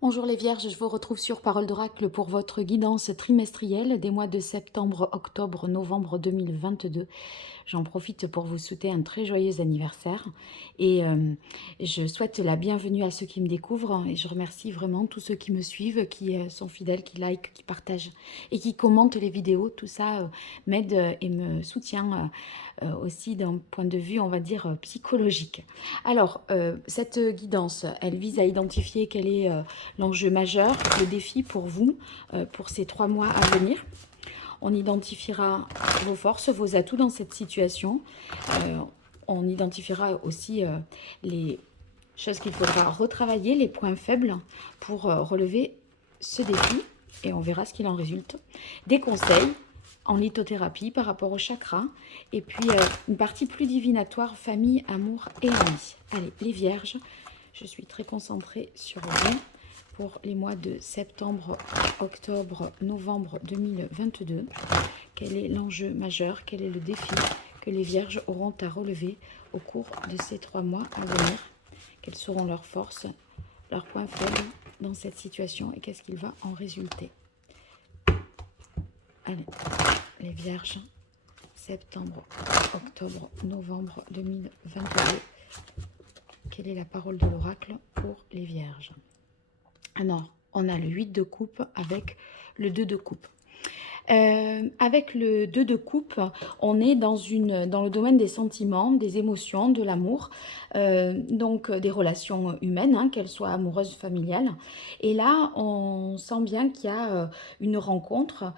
Bonjour les Vierges, je vous retrouve sur Parole d'Oracle pour votre guidance trimestrielle des mois de septembre, octobre, novembre 2022. J'en profite pour vous souhaiter un très joyeux anniversaire et je souhaite la bienvenue à ceux qui me découvrent et je remercie vraiment tous ceux qui me suivent, qui sont fidèles, qui likent, qui partagent et qui commentent les vidéos. Tout ça m'aide et me soutient aussi d'un point de vue, on va dire, psychologique. Alors, cette guidance, elle vise à identifier quel est l'enjeu majeur, le défi pour vous, pour ces 3 mois à venir. On identifiera vos forces, vos atouts dans cette situation. On identifiera aussi les choses qu'il faudra retravailler, les points faibles pour relever ce défi et on verra ce qu'il en résulte. Des conseils en lithothérapie par rapport au chakra et puis une partie plus divinatoire, famille, amour et amis. Allez, les Vierges, je suis très concentrée sur vous pour les mois de septembre, octobre, novembre 2022. Quel est l'enjeu majeur? Quel est le défi que les Vierges auront à relever au cours de ces 3 mois à venir? Quelles seront leurs forces, leurs points faibles dans cette situation et qu'est-ce qu'il va en résulter? Allez, les Vierges, septembre, octobre, novembre 2022. Quelle est la parole de l'oracle pour les Vierges? Alors, on a le 8 de coupe avec le 2 de coupe. Avec le 2 de coupe, on est dans le domaine des sentiments, des émotions, de l'amour, donc des relations humaines, hein, qu'elles soient amoureuses, familiales. Et là, on sent bien qu'il y a une rencontre,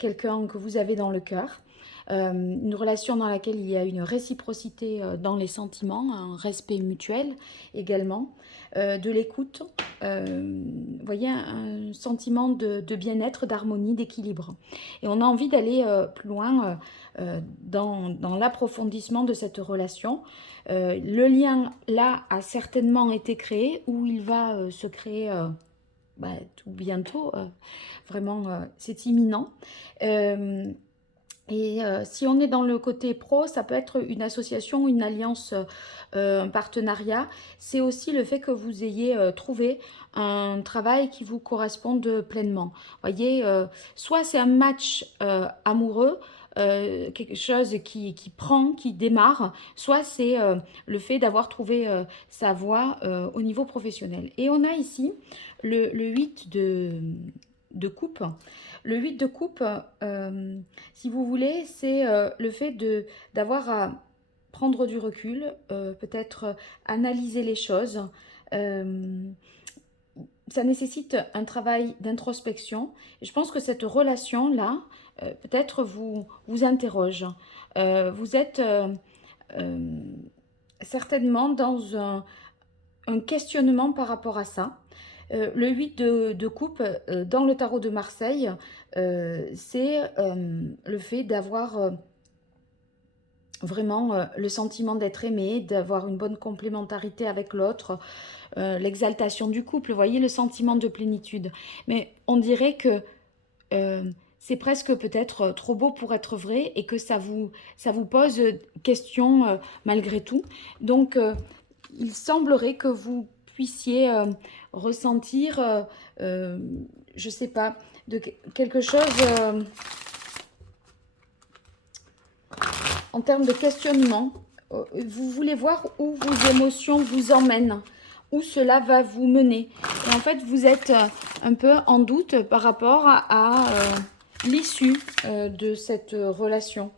quelqu'un que vous avez dans le cœur, une relation dans laquelle il y a une réciprocité dans les sentiments, un respect mutuel également, de l'écoute, vous voyez, un sentiment de bien-être, d'harmonie, d'équilibre. Et on a envie d'aller plus loin dans l'approfondissement de cette relation. Le lien là a certainement été créé ou il va se créer tout bientôt. Vraiment, c'est imminent. Si on est dans le côté pro, ça peut être une association, une alliance, un partenariat. C'est aussi le fait que vous ayez trouvé un travail qui vous corresponde pleinement. Voyez, soit c'est un match amoureux, quelque chose qui prend, qui démarre, soit c'est le fait d'avoir trouvé sa voie au niveau professionnel. Et on a ici le 8 de coupe. Le 8 de coupe, si vous voulez, c'est le fait d'avoir à prendre du recul, peut-être analyser les choses. Ça nécessite un travail d'introspection. Et je pense que cette relation-là, peut-être vous interroge. Vous êtes certainement dans un questionnement par rapport à ça. Le 8 de coupe, dans le tarot de Marseille, c'est le fait d'avoir vraiment le sentiment d'être aimé, d'avoir une bonne complémentarité avec l'autre, l'exaltation du couple, vous voyez, le sentiment de plénitude. Mais on dirait que c'est presque peut-être trop beau pour être vrai et que ça vous pose question malgré tout. Donc, il semblerait que vous puissiez ressentir, je ne sais pas, quelque chose en termes de questionnement. Vous voulez voir où vos émotions vous emmènent, où cela va vous mener. Et en fait, vous êtes un peu en doute par rapport à l'issue de cette relation.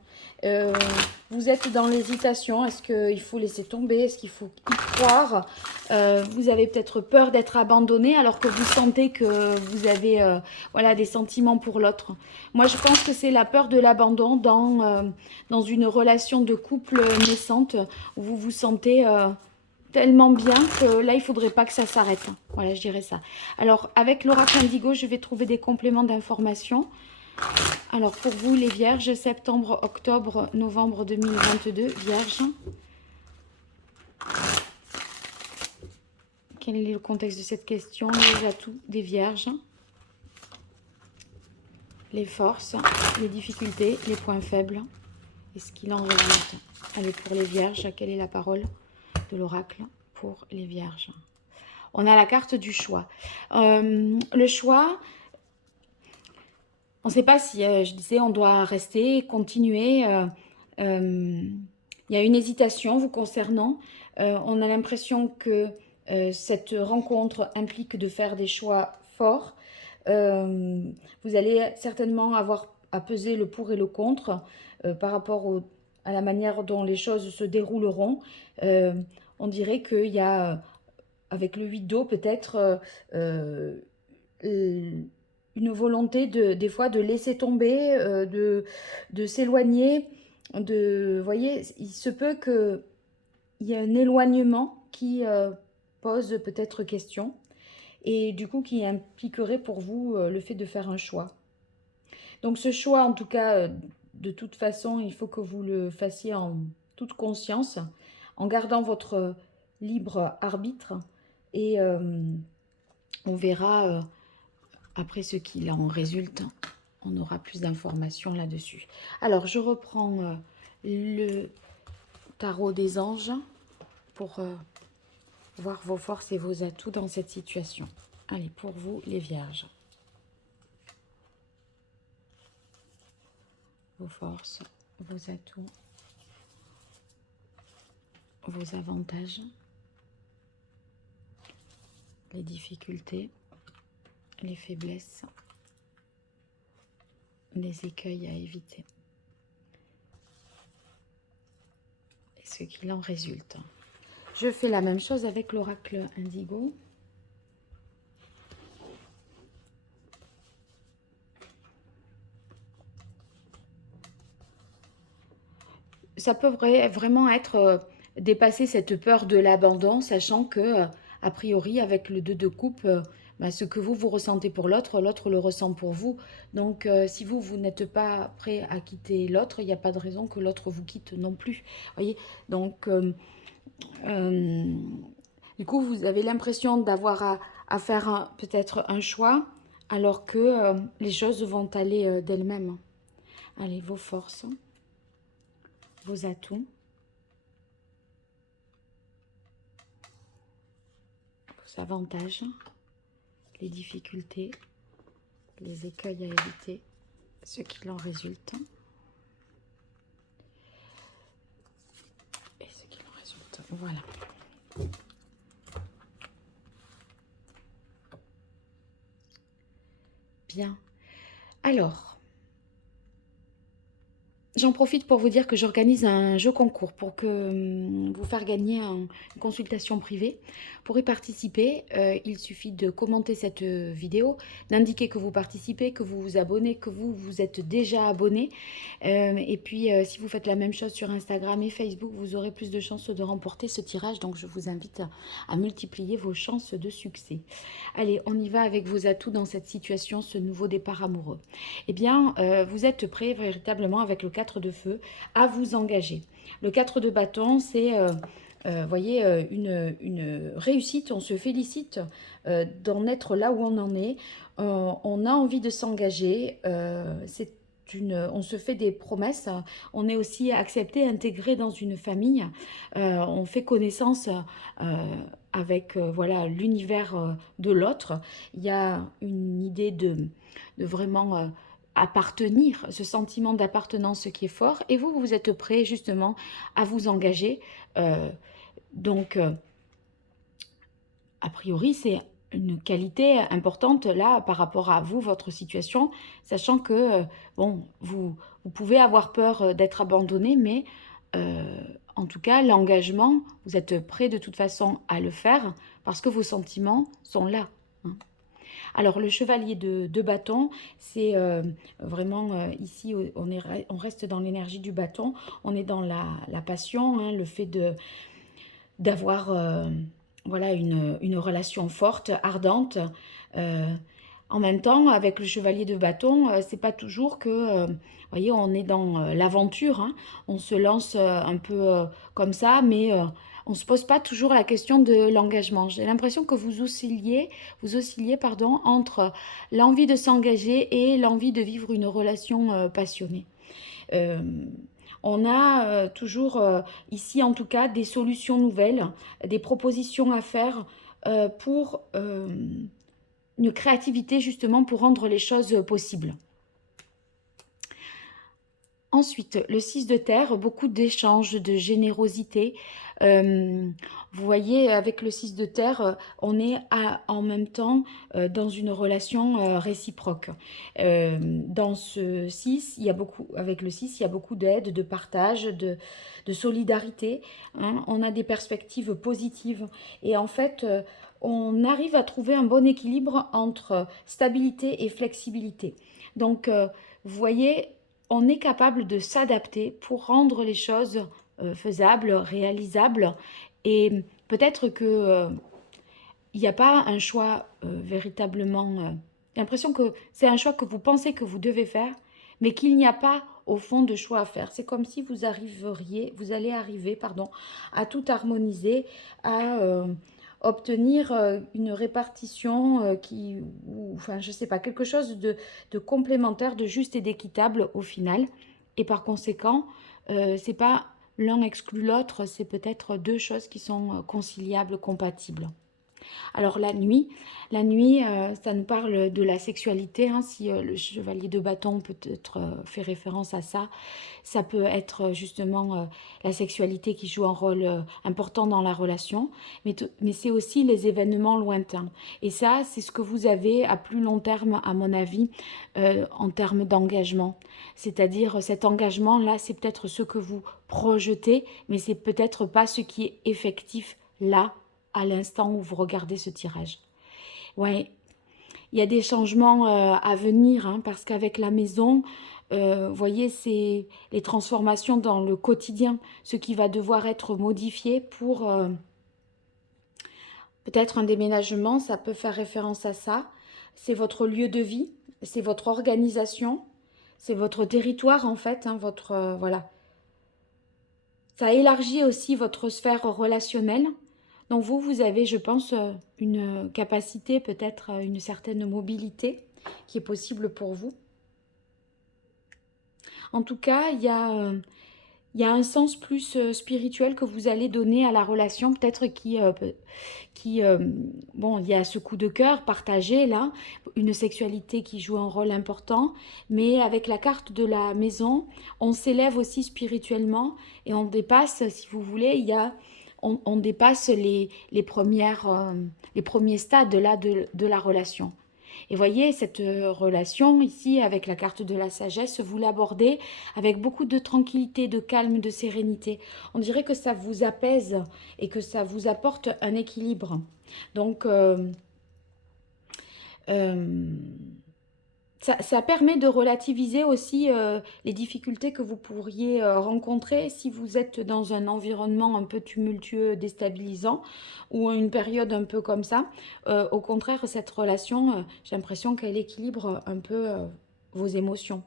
Vous êtes dans l'hésitation. Est-ce qu'il faut laisser tomber? Est-ce qu'il faut y croire? Vous avez peut-être peur d'être abandonné alors que vous sentez que vous avez voilà, des sentiments pour l'autre. Moi, je pense que c'est la peur de l'abandon dans une relation de couple naissante où vous vous sentez tellement bien que là, il ne faudrait pas que ça s'arrête. Voilà, je dirais ça. Alors, avec l'oracle indigo, je vais trouver des compléments d'information. Alors, pour vous, les Vierges, septembre, octobre, novembre 2022, Vierges. Quel est le contexte de cette question? Les atouts des Vierges. Les forces, les difficultés, les points faibles. Et ce qu'il en résulte. Allez, pour les Vierges, quelle est la parole de l'oracle pour les Vierges? On a la carte du choix. Le choix, on ne sait pas si, je disais, on doit rester, continuer. Il y a une hésitation vous concernant. On a l'impression que cette rencontre implique de faire des choix forts. Vous allez certainement avoir à peser le pour et le contre par rapport à la manière dont les choses se dérouleront. On dirait qu'il y a, avec le 8 d'eau, peut-être une volonté des fois de laisser tomber, de s'éloigner. Vous voyez, il se peut qu'il y ait un éloignement qui pose peut-être question et du coup qui impliquerait pour vous le fait de faire un choix. Donc ce choix, en tout cas, de toute façon, il faut que vous le fassiez en toute conscience, en gardant votre libre arbitre et on verra après ce qu'il en résulte. On aura plus d'informations là-dessus. Alors, je reprends le tarot des anges pour voir vos forces et vos atouts dans cette situation. Allez, pour vous, les vierges. Vos forces, vos atouts, vos avantages, les difficultés, les faiblesses, les écueils à éviter et ce qu'il en résulte. Je fais la même chose avec l'oracle indigo. Ça peut vraiment être dépasser cette peur de l'abandon, sachant que, a priori, avec le 2 de coupe, ce que vous ressentez pour l'autre, l'autre le ressent pour vous. Donc, si vous n'êtes pas prêt à quitter l'autre, il n'y a pas de raison que l'autre vous quitte non plus. Voyez. Donc, du coup, vous avez l'impression d'avoir à faire peut-être un choix, alors que les choses vont aller d'elles-mêmes. Allez, vos forces, vos atouts, vos avantages, les difficultés, les écueils à éviter, ce qu'il en résulte. Et ce qu'il en résulte. Voilà. Bien. Alors, j'en profite pour vous dire que j'organise un jeu concours pour vous faire gagner une consultation privée. Pour y participer, il suffit de commenter cette vidéo, d'indiquer que vous participez, que vous vous abonnez, que vous êtes déjà abonné. Et puis, si vous faites la même chose sur Instagram et Facebook, vous aurez plus de chances de remporter ce tirage. Donc, je vous invite à multiplier vos chances de succès. Allez, on y va avec vos atouts dans cette situation, ce nouveau départ amoureux. Eh bien, vous êtes prêts véritablement avec le 4 de feu à vous engager. Le 4 de bâton, c'est, voyez, une réussite. On se félicite d'en être là où on en est. On a envie de s'engager. On se fait des promesses. On est aussi accepté, intégré dans une famille. On fait connaissance avec voilà, l'univers de l'autre. Il y a une idée de vraiment appartenir, ce sentiment d'appartenance qui est fort, et vous êtes prêt justement à vous engager. Donc, a priori, c'est une qualité importante là par rapport à vous, votre situation, sachant que, bon, vous pouvez avoir peur d'être abandonné, mais en tout cas, l'engagement, vous êtes prêt de toute façon à le faire parce que vos sentiments sont là. Hein. Alors, le chevalier de bâton, c'est vraiment ici, on reste dans l'énergie du bâton, on est dans la passion, hein, le fait d'avoir voilà, une relation forte, ardente. En même temps, avec le chevalier de bâton, c'est pas toujours que, voyez, on est dans l'aventure, hein. On se lance un peu comme ça, mais on se pose pas toujours la question de l'engagement. J'ai l'impression que vous oscilliez, pardon, entre l'envie de s'engager et l'envie de vivre une relation passionnée. On a toujours ici, en tout cas, des solutions nouvelles, des propositions à faire pour une créativité justement pour rendre les choses possibles. Ensuite, le 6 de terre, beaucoup d'échanges, de générosité. Vous voyez, avec le 6 de terre, on est en même temps dans une relation réciproque. Dans ce 6, il y a beaucoup, avec le 6, il y a beaucoup d'aide, de partage, de solidarité. Hein. On a des perspectives positives. Et en fait, on arrive à trouver un bon équilibre entre stabilité et flexibilité. Donc, vous voyez, on est capable de s'adapter pour rendre les choses faisables, réalisables. Et peut-être que il n'y a pas un choix véritablement... j'ai l'impression que c'est un choix que vous pensez que vous devez faire, mais qu'il n'y a pas au fond de choix à faire. C'est comme si vous allez arriver, pardon, à tout harmoniser, à obtenir une répartition enfin, je sais pas, quelque chose de complémentaire, de juste et d'équitable au final. Et par conséquent, c'est pas l'un exclut l'autre, c'est peut-être deux choses qui sont conciliables, compatibles. Alors la nuit, ça nous parle de la sexualité, hein, si le chevalier de bâton peut-être fait référence à ça. Ça peut être justement la sexualité qui joue un rôle important dans la relation, mais c'est aussi les événements lointains. Et ça, c'est ce que vous avez à plus long terme, à mon avis, en termes d'engagement. C'est-à-dire cet engagement-là, c'est peut-être ce que vous projetez, mais c'est peut-être pas ce qui est effectif là à l'instant où vous regardez ce tirage. Ouais, il y a des changements à venir, hein, parce qu'avec la maison, vous voyez, c'est les transformations dans le quotidien, ce qui va devoir être modifié pour peut-être un déménagement, ça peut faire référence à ça. C'est votre lieu de vie, c'est votre organisation, c'est votre territoire en fait, hein, voilà. Ça élargit aussi votre sphère relationnelle. Donc vous avez, je pense, une capacité, peut-être une certaine mobilité qui est possible pour vous. En tout cas, il y a un sens plus spirituel que vous allez donner à la relation, peut-être bon, il y a ce coup de cœur partagé là, une sexualité qui joue un rôle important, mais avec la carte de la maison, on s'élève aussi spirituellement et on dépasse, si vous voulez, on dépasse les premiers stades là de la relation. Et voyez, cette relation ici, avec la carte de la sagesse, vous l'abordez avec beaucoup de tranquillité, de calme, de sérénité. On dirait que ça vous apaise et que ça vous apporte un équilibre. Donc, euh, ça permet de relativiser aussi les difficultés que vous pourriez rencontrer si vous êtes dans un environnement un peu tumultueux, déstabilisant, ou une période un peu comme ça. Au contraire, cette relation, j'ai l'impression qu'elle équilibre un peu vos émotions.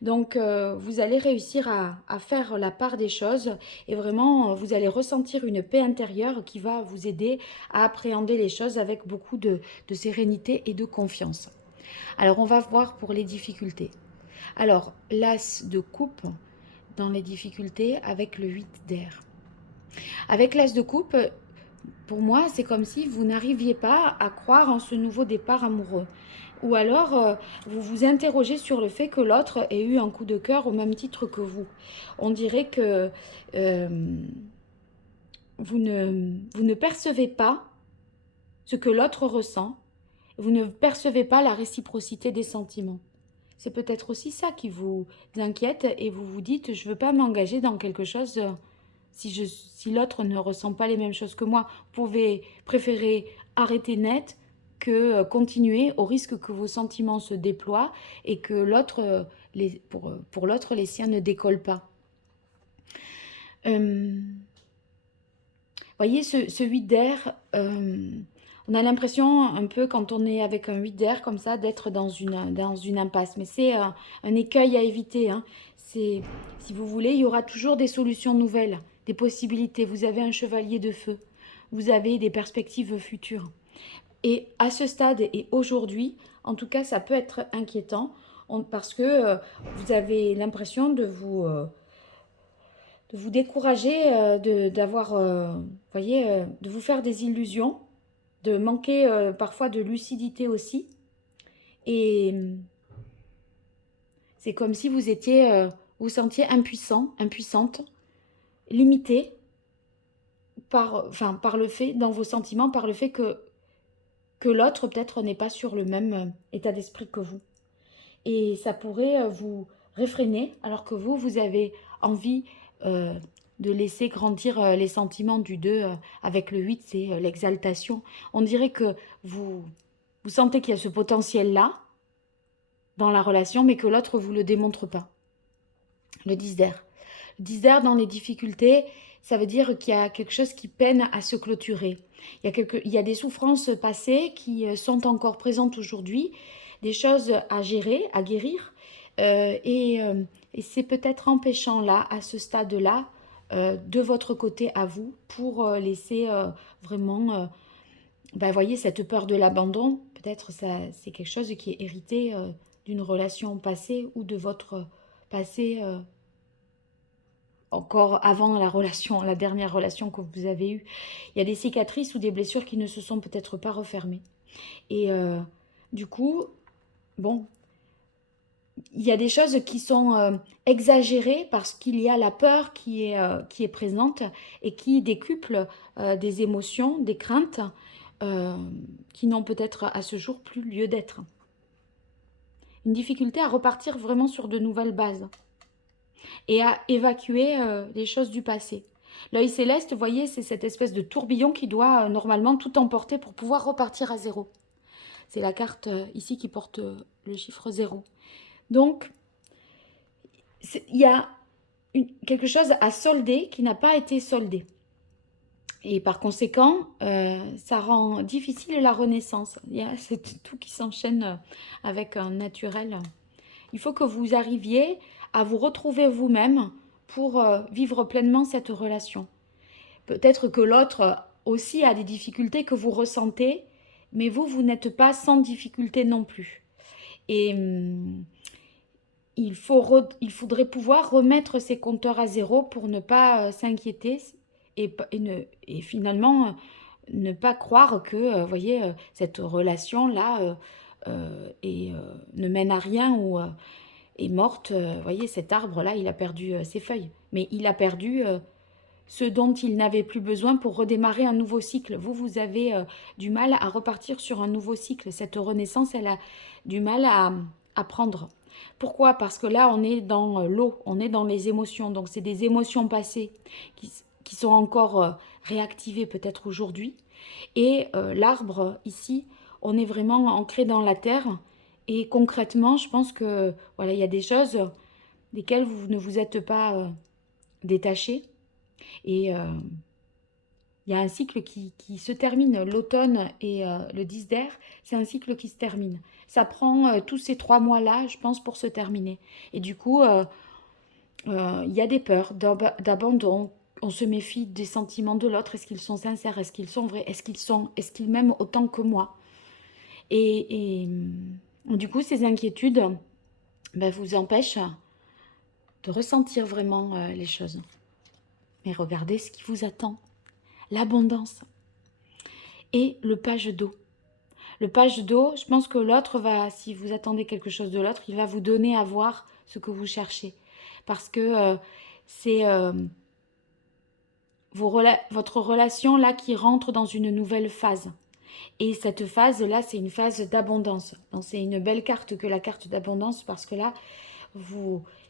Donc, vous allez réussir à faire la part des choses et vraiment, vous allez ressentir une paix intérieure qui va vous aider à appréhender les choses avec beaucoup de sérénité et de confiance. Alors, on va voir pour les difficultés. Alors, l'as de coupe dans les difficultés avec le 8 d'air. Avec l'as de coupe, pour moi, c'est comme si vous n'arriviez pas à croire en ce nouveau départ amoureux. Ou alors, vous vous interrogez sur le fait que l'autre ait eu un coup de cœur au même titre que vous. On dirait que vous ne percevez pas ce que l'autre ressent. Vous ne percevez pas la réciprocité des sentiments. C'est peut-être aussi ça qui vous inquiète et vous vous dites, je ne veux pas m'engager dans quelque chose si l'autre ne ressent pas les mêmes choses que moi. Vous pouvez préférer arrêter net que continuer au risque que vos sentiments se déploient et que pour l'autre, les siens ne décollent pas. Voyez, ce 8 d'air, on a l'impression un peu quand on est avec un 8 d'air comme ça d'être dans une impasse. Mais c'est un écueil à éviter. Hein. Si vous voulez, il y aura toujours des solutions nouvelles, des possibilités. Vous avez un chevalier de feu. Vous avez des perspectives futures. Et à ce stade et aujourd'hui, en tout cas, ça peut être inquiétant parce que vous avez l'impression de vous décourager, de vous faire des illusions de manquer parfois de lucidité aussi. Et c'est comme si vous étiez, vous sentiez impuissant, impuissante, limité par le fait, dans vos sentiments, par le fait que l'autre peut-être n'est pas sur le même état d'esprit que vous. Et ça pourrait vous réfréner, alors que vous avez envie euh, de laisser grandir les sentiments du 2 avec le 8, c'est l'exaltation. On dirait que vous, vous sentez qu'il y a ce potentiel-là dans la relation, mais que l'autre vous le démontre pas. Le 10 d'air. Le 10 d'air dans les difficultés, ça veut dire qu'il y a quelque chose qui peine à se clôturer. Il y a des souffrances passées qui sont encore présentes aujourd'hui, des choses à gérer, à guérir, et c'est peut-être empêchant là, à ce stade-là, de votre côté à vous, pour laisser vraiment, voyez, cette peur de l'abandon, peut-être ça, c'est quelque chose qui est hérité d'une relation passée ou de votre passé encore avant la relation, la dernière relation que vous avez eue. Il y a des cicatrices ou des blessures qui ne se sont peut-être pas refermées. Et du coup, bon, il y a des choses qui sont exagérées parce qu'il y a la peur qui est présente et qui décuple des émotions, des craintes euh, qui n'ont peut-être à ce jour plus lieu d'être. Une difficulté à repartir vraiment sur de nouvelles bases et à évacuer les choses du passé. L'œil céleste, vous voyez, c'est cette espèce de tourbillon qui doit normalement tout emporter pour pouvoir repartir à zéro. C'est la carte ici qui porte le chiffre 0. Donc, il y a quelque chose à solder qui n'a pas été soldé. Et par conséquent, ça rend difficile la renaissance. C'est tout qui s'enchaîne avec un naturel. Il faut que vous arriviez à vous retrouver vous-même pour vivre pleinement cette relation. Peut-être que l'autre aussi a des difficultés que vous ressentez, mais vous n'êtes pas sans difficulté non plus. Et il faudrait pouvoir remettre ses compteurs à zéro pour ne pas s'inquiéter et finalement ne pas croire que, voyez, cette relation-là ne mène à rien ou est morte. Voyez, cet arbre-là, il a perdu ses feuilles. Mais il a perdu ce dont il n'avait plus besoin pour redémarrer un nouveau cycle. Vous avez du mal à repartir sur un nouveau cycle. Cette renaissance, elle a du mal à prendre. Pourquoi? Parce que là, on est dans l'eau, on est dans les émotions. Donc, c'est des émotions passées qui sont encore réactivées peut-être aujourd'hui. Et l'arbre, ici, on est vraiment ancré dans la terre. Et concrètement, je pense que voilà, il y a des choses desquelles vous ne vous êtes pas détaché. Et il y a un cycle qui se termine. L'automne et le 10 d'air, c'est un cycle qui se termine. Ça prend tous ces 3 mois-là, je pense, pour se terminer. Et du coup, il y a des peurs d'abandon. On se méfie des sentiments de l'autre. Est-ce qu'ils sont sincères? Est-ce qu'ils sont vrais? Est-ce qu'ils m'aiment autant que moi? Et du coup, ces inquiétudes vous empêchent de ressentir vraiment les choses. Mais regardez ce qui vous attend. L'abondance. Et le page d'eau. Le page d'eau, je pense que l'autre va, si vous attendez quelque chose de l'autre, il va vous donner à voir ce que vous cherchez. Parce que c'est votre relation là qui rentre dans une nouvelle phase. Et cette phase-là, c'est une phase d'abondance. Donc c'est une belle carte que la carte d'abondance parce que là,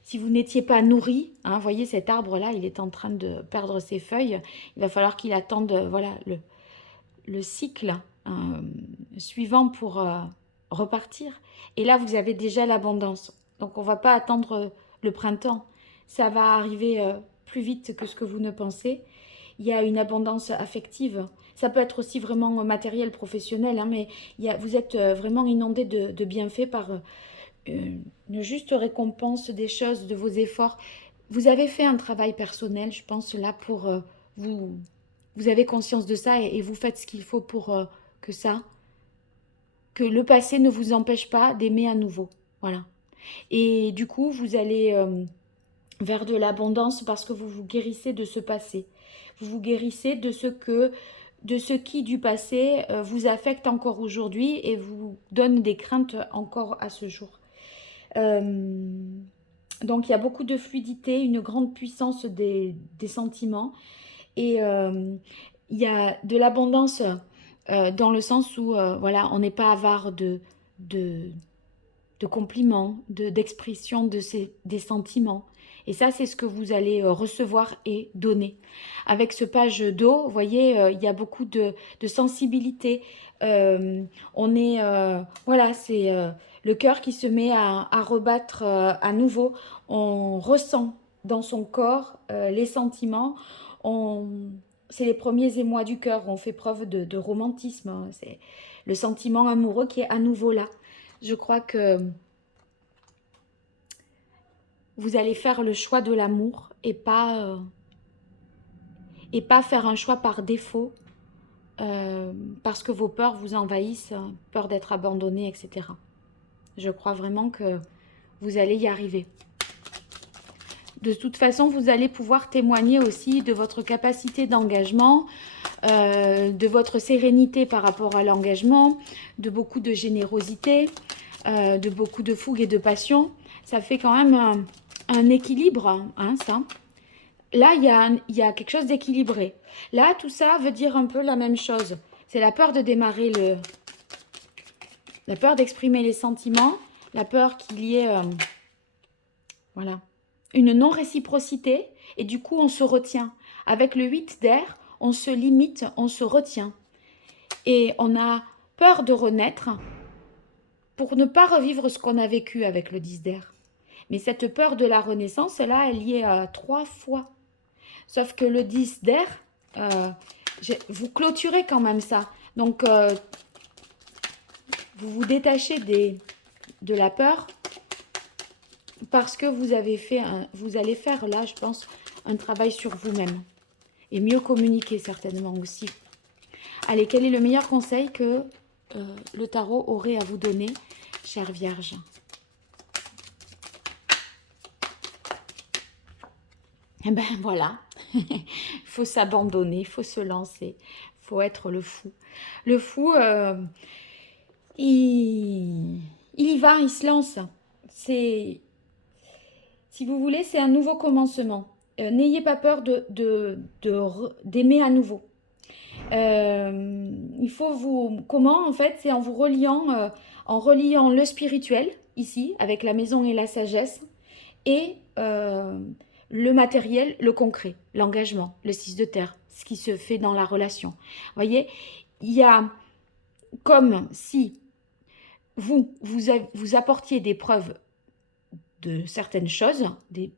si vous n'étiez pas nourri, hein, voyez cet arbre-là, il est en train de perdre ses feuilles. Il va falloir qu'il attende voilà, le cycle suivant pour repartir. Et là, vous avez déjà l'abondance. Donc on ne va pas attendre le printemps. Ça va arriver plus vite que ce que vous ne pensez. Il y a une abondance affective. Ça peut être aussi vraiment matériel, professionnel, hein, mais vous êtes vraiment inondé de bienfaits par une juste récompense des choses, de vos efforts. Vous avez fait un travail personnel, je pense, là, pour vous. Vous avez conscience de ça et vous faites ce qu'il faut pour que le passé ne vous empêche pas d'aimer à nouveau. Voilà. Et du coup, vous allez vers de l'abondance parce que vous vous guérissez de ce passé. Vous vous guérissez de ce que de ce qui du passé vous affecte encore aujourd'hui et vous donne des craintes encore à ce jour. Donc il y a beaucoup de fluidité, une grande puissance des sentiments et il y a de l'abondance dans le sens où voilà, on n'est pas avare de, de compliments, d'expression des sentiments. Et ça, c'est ce que vous allez recevoir et donner. Avec ce page d'eau, vous voyez, il y a beaucoup de sensibilité. On est, voilà, c'est le cœur qui se met à rebattre à nouveau. On ressent dans son corps les sentiments. C'est les premiers émois du cœur. On fait preuve de romantisme, hein. C'est le sentiment amoureux qui est à nouveau là. Je crois que vous allez faire le choix de l'amour et pas faire un choix par défaut parce que vos peurs vous envahissent, peur d'être abandonné, etc. Je crois vraiment que vous allez y arriver. De toute façon, vous allez pouvoir témoigner aussi de votre capacité d'engagement, de votre sérénité par rapport à l'engagement, de beaucoup de générosité, de beaucoup de fougue et de passion. Ça fait quand même un équilibre, hein, ça. Là, il y a quelque chose d'équilibré. Là, tout ça veut dire un peu la même chose. C'est la peur de démarrer la peur d'exprimer les sentiments, la peur qu'il y ait voilà, une non-réciprocité et du coup, on se retient. Avec le 8 d'air, on se limite, on se retient. Et on a peur de renaître pour ne pas revivre ce qu'on a vécu avec le 10 d'air. Mais cette peur de la renaissance, là, elle y est 3 fois. Sauf que le 10 d'air, vous clôturez quand même ça. Donc, vous vous détachez de la peur parce que vous allez faire là, je pense, un travail sur vous-même. Et mieux communiquer certainement aussi. Allez, quel est le meilleur conseil que le tarot aurait à vous donner, chère Vierge? Eh ben voilà, il faut s'abandonner, il faut se lancer, il faut être le fou. Le fou, il y va, il se lance. Si vous voulez, c'est un nouveau commencement. N'ayez pas peur d'aimer à nouveau. Il faut comment en fait, c'est en vous reliant, en reliant le spirituel ici avec la maison et la sagesse et le matériel, le concret, l'engagement, le 6 de terre, ce qui se fait dans la relation. Vous voyez, il y a comme si vous apportiez des preuves de certaines choses, des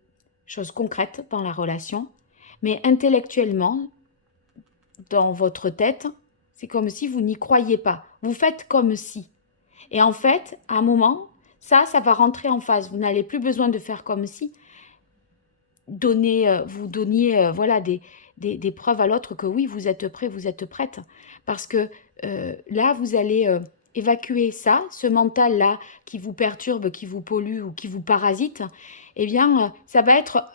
choses concrètes dans la relation, mais intellectuellement, dans votre tête, c'est comme si vous n'y croyez pas. Vous faites comme si. Et en fait, à un moment, ça va rentrer en phase. Vous n'avez plus besoin de faire comme si. Vous donniez voilà, des preuves à l'autre que oui, vous êtes prêt, vous êtes prête. Parce que là, vous allez évacuer ça, ce mental-là qui vous perturbe, qui vous pollue ou qui vous parasite. Eh bien, ça va être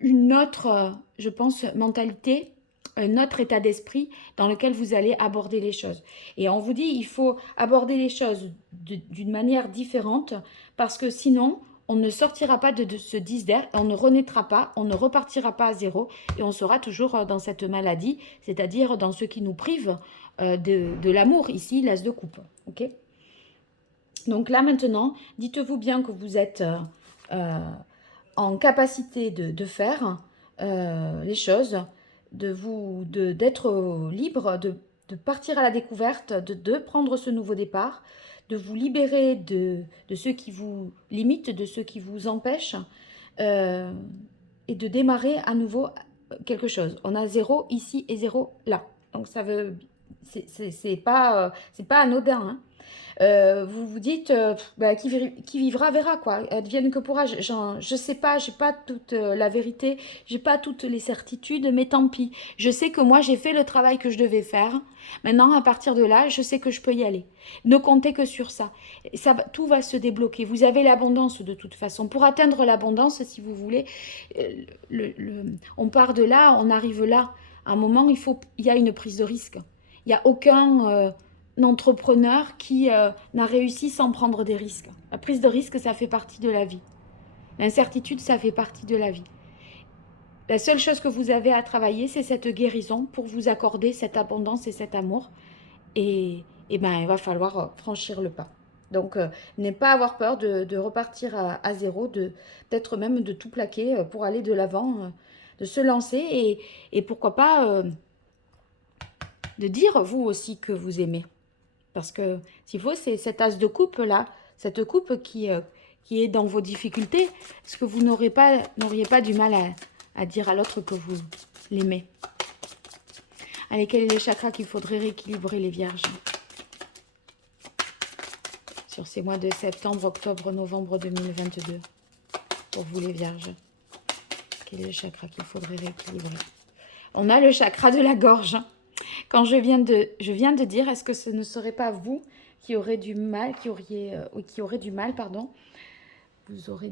une autre, je pense, mentalité, un autre état d'esprit dans lequel vous allez aborder les choses. Et on vous dit, il faut aborder les choses d'une manière différente parce que sinon, on ne sortira pas de ce 10 d'air, on ne renaîtra pas, on ne repartira pas à zéro et on sera toujours dans cette maladie, c'est-à-dire dans ce qui nous prive de l'amour, ici, l'as de coupe. Ok ? Donc là, maintenant, dites-vous bien que vous êtes en capacité de faire les choses, d'être libre, de partir à la découverte, de prendre ce nouveau départ, de vous libérer de ceux qui vous limitent, de ceux qui vous empêchent, et de démarrer à nouveau quelque chose. On a 0 ici et 0 là. Donc ça veut... c'est pas anodin, hein. Vous vous dites, qui vivra verra, quoi. Advienne que pourra. Je sais pas, j'ai pas toute la vérité, j'ai pas toutes les certitudes, mais tant pis. Je sais que moi, j'ai fait le travail que je devais faire. Maintenant, à partir de là, je sais que je peux y aller. Ne comptez que sur ça. Tout va se débloquer. Vous avez l'abondance de toute façon. Pour atteindre l'abondance, si vous voulez, on part de là, on arrive là. À un moment, il y a une prise de risque. Il n'y a aucun entrepreneur qui n'a réussi sans prendre des risques. La prise de risque, ça fait partie de la vie. L'incertitude, ça fait partie de la vie. La seule chose que vous avez à travailler, c'est cette guérison pour vous accorder cette abondance et cet amour. Et ben, il va falloir franchir le pas. Donc, n'ayez pas avoir peur de repartir à zéro, peut-être même de tout plaquer pour aller de l'avant, de se lancer et pourquoi pas de dire vous aussi que vous aimez. Parce que s'il faut, c'est cette as de coupe là, cette coupe qui est dans vos difficultés, est-ce que vous n'auriez pas du mal à dire à l'autre que vous l'aimez? Allez, quel est le chakra qu'il faudrait rééquilibrer les vierges sur ces mois de septembre, octobre, novembre 2022 pour vous les vierges? Quel est le chakra qu'il faudrait rééquilibrer? On a le chakra de la gorge. Quand je viens de dire, est-ce que ce ne serait pas vous qui aurez du mal, qui aurait du mal, pardon, vous aurez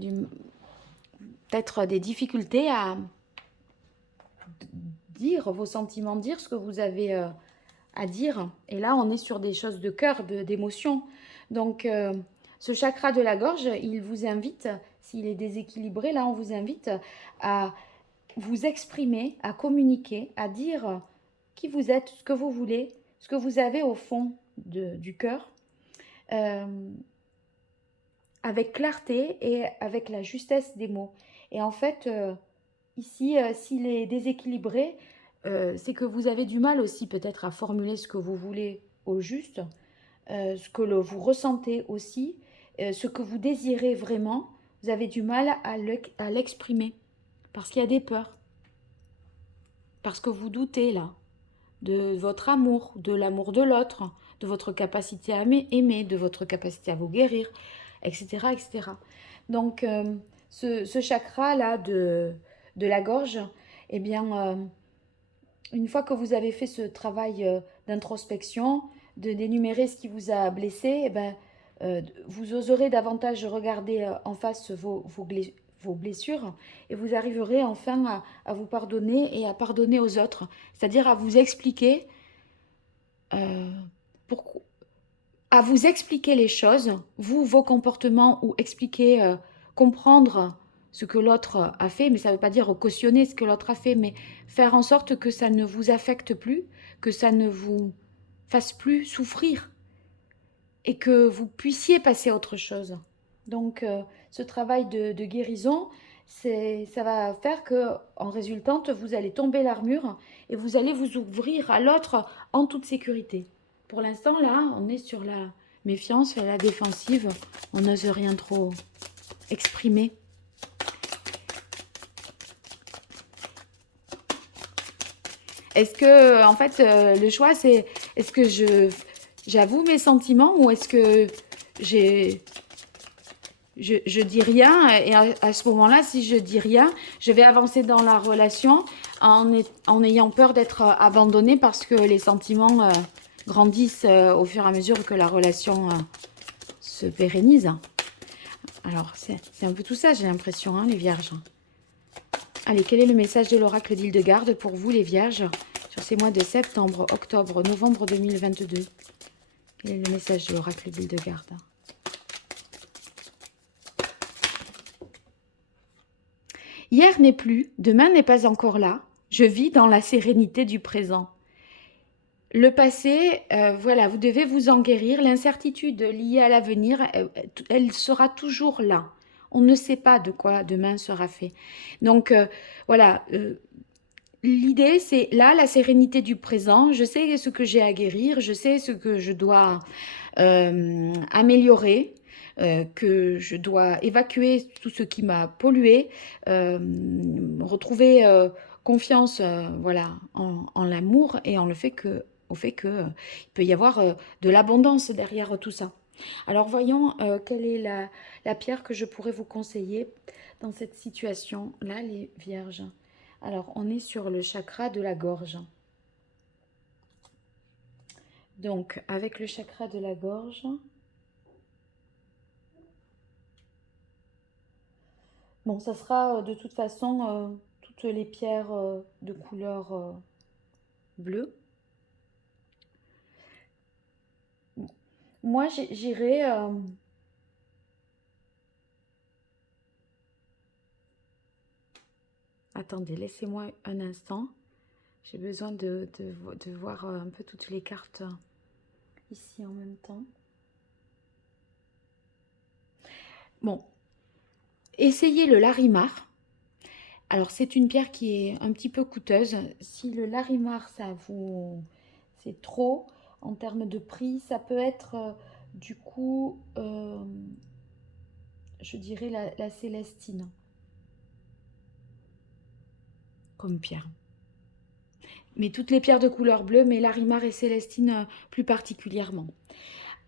peut-être des difficultés à dire vos sentiments, dire ce que vous avez à dire. Et là, on est sur des choses de cœur, d'émotion. Donc, ce chakra de la gorge, il vous invite, s'il est déséquilibré, là, on vous invite à vous exprimer, à communiquer, à dire qui vous êtes, ce que vous voulez, ce que vous avez au fond du cœur, avec clarté et avec la justesse des mots. Et en fait, ici, s'il est déséquilibré, c'est que vous avez du mal aussi peut-être à formuler ce que vous voulez au juste, ce que vous ressentez aussi, ce que vous désirez vraiment. Vous avez du mal à l'exprimer parce qu'il y a des peurs, parce que vous doutez là de votre amour, de l'amour de l'autre, de votre capacité à aimer, de votre capacité à vous guérir, etc. etc. Donc, ce chakra-là de la gorge, eh bien, une fois que vous avez fait ce travail d'introspection, d'énumérer ce qui vous a blessé, eh ben, vous oserez davantage regarder en face vos blessures et vous arriverez enfin à vous pardonner et à pardonner aux autres. C'est-à-dire à vous expliquer pourquoi, à vous expliquer les choses, vous, vos comportements, ou expliquer, comprendre ce que l'autre a fait, mais ça ne veut pas dire cautionner ce que l'autre a fait, mais faire en sorte que ça ne vous affecte plus, que ça ne vous fasse plus souffrir et que vous puissiez passer à autre chose. Donc, ce travail de guérison, ça va faire que, en résultante, vous allez tomber l'armure et vous allez vous ouvrir à l'autre en toute sécurité. Pour l'instant, là, on est sur la méfiance et la défensive. On n'ose rien trop exprimer. Est-ce que, en fait, le choix, c'est est-ce que j'avoue mes sentiments ou est-ce que je dis rien et à ce moment-là, si je dis rien, je vais avancer dans la relation en ayant peur d'être abandonnée parce que les sentiments grandissent au fur et à mesure que la relation se pérennise. Alors, c'est un peu tout ça, j'ai l'impression, hein, les vierges. Allez, quel est le message de l'oracle d'Hildegarde pour vous, les vierges, sur ces mois de septembre, octobre, novembre 2022? Quel est le message de l'oracle d'Hildegarde? Hier n'est plus, demain n'est pas encore là. Je vis dans la sérénité du présent. Le passé, voilà, vous devez vous en guérir. L'incertitude liée à l'avenir, elle sera toujours là. On ne sait pas de quoi demain sera fait. Donc, voilà, l'idée, c'est là, la sérénité du présent. Je sais ce que j'ai à guérir, je sais ce que je dois améliorer, que je dois évacuer tout ce qui m'a pollué, retrouver confiance voilà, en l'amour et en le fait que, au fait qu'il peut y avoir de l'abondance derrière tout ça. Alors voyons quelle est la pierre que je pourrais vous conseiller dans cette situation-là, les vierges. Alors, on est sur le chakra de la gorge. Donc, avec le chakra de la gorge, bon, ça sera de toute façon toutes les pierres de couleur bleu. Moi, j'irais... Attendez, laissez-moi un instant. J'ai besoin de voir un peu toutes les cartes ici en même temps. Bon, essayez le Larimar. Alors, c'est une pierre qui est un petit peu coûteuse. Si le Larimar, c'est trop en termes de prix, ça peut être du coup, je dirais la Célestine comme pierre. Mais toutes les pierres de couleur bleue, mais Larimar et Célestine plus particulièrement.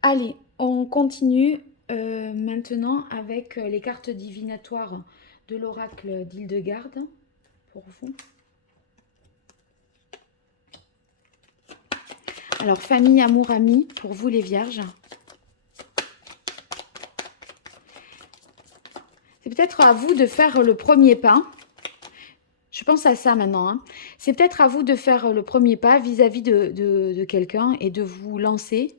Allez, on continue maintenant avec les cartes divinatoires de l'oracle d'Hildegarde pour vous. Alors, famille, amour, amis, pour vous les vierges. C'est peut-être à vous de faire le premier pas. Je pense à ça maintenant. Hein. C'est peut-être à vous de faire le premier pas vis-à-vis de quelqu'un et de vous lancer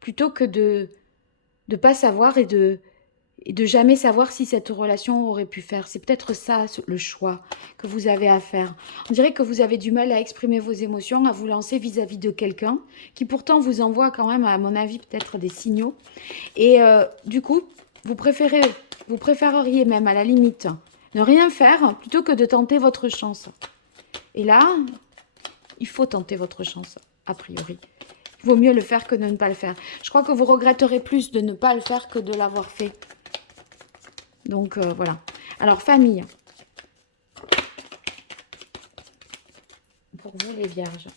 plutôt que de ne pas savoir et de jamais savoir si cette relation aurait pu faire. C'est peut-être ça le choix que vous avez à faire. On dirait que vous avez du mal à exprimer vos émotions, à vous lancer vis-à-vis de quelqu'un qui pourtant vous envoie quand même, à mon avis, peut-être des signaux. Et du coup, vous préféreriez même à la limite ne rien faire plutôt que de tenter votre chance. Et là, il faut tenter votre chance, a priori. Il vaut mieux le faire que de ne pas le faire. Je crois que vous regretterez plus de ne pas le faire que de l'avoir fait. Donc, voilà. Alors, famille. Pour vous, les vierges.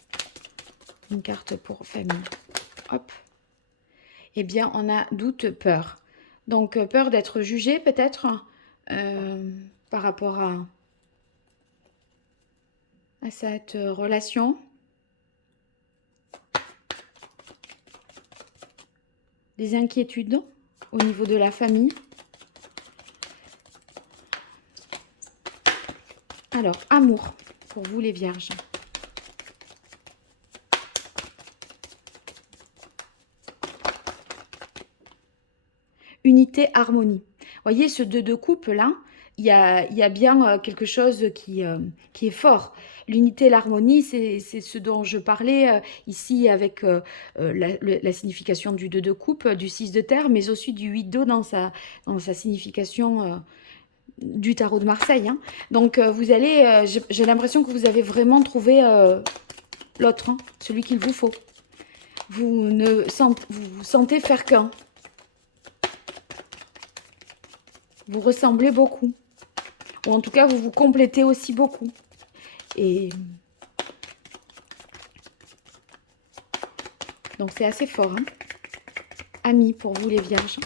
Une carte pour famille. Hop. Eh bien, on a doute, peur. Donc, peur d'être jugé, peut-être, par rapport à cette relation. Des inquiétudes au niveau de la famille. Alors, amour, pour vous les vierges. Unité, harmonie. Voyez, ce 2 de coupe là, il y a bien quelque chose qui est fort. L'unité, l'harmonie, c'est ce dont je parlais ici avec la signification du 2 de coupe, du 6 de terre, mais aussi du 8 d'eau dans sa signification du tarot de Marseille. Hein. Donc, vous allez, j'ai l'impression que vous avez vraiment trouvé l'autre, hein, celui qu'il vous faut. Vous sentez faire qu'un. Vous ressemblez beaucoup. Ou en tout cas, vous vous complétez aussi beaucoup. Et donc, c'est assez fort. Hein. Amis, pour vous les vierges.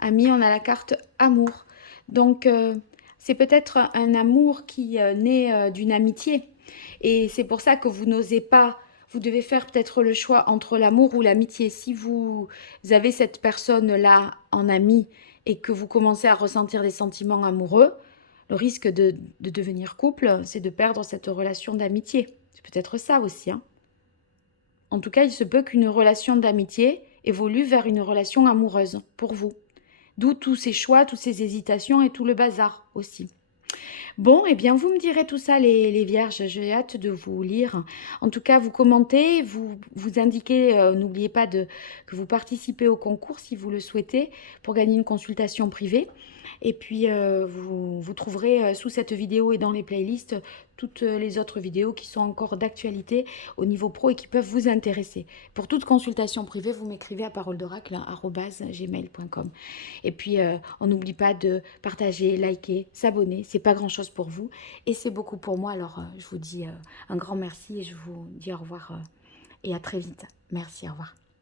Amis, on a la carte amour. Donc, c'est peut-être un amour qui naît d'une amitié. Et c'est pour ça que vous n'osez pas. Vous devez faire peut-être le choix entre l'amour ou l'amitié. Si vous avez cette personne-là en ami et que vous commencez à ressentir des sentiments amoureux, le risque de devenir couple, c'est de perdre cette relation d'amitié. C'est peut-être ça aussi. Hein. En tout cas, il se peut qu'une relation d'amitié évolue vers une relation amoureuse pour vous. D'où tous ces choix, toutes ces hésitations et tout le bazar aussi. Bon, eh bien, vous me direz tout ça, les vierges. J'ai hâte de vous lire. En tout cas, vous commentez, vous indiquez, n'oubliez pas que vous participez au concours si vous le souhaitez pour gagner une consultation privée. Et puis, vous trouverez sous cette vidéo et dans les playlists toutes les autres vidéos qui sont encore d'actualité au niveau pro et qui peuvent vous intéresser. Pour toute consultation privée, vous m'écrivez à paroledoracle@gmail.com. Et puis, on n'oublie pas de partager, liker, s'abonner. C'est pas grand-chose pour vous et c'est beaucoup pour moi. Alors, je vous dis un grand merci et je vous dis au revoir et à très vite. Merci, au revoir.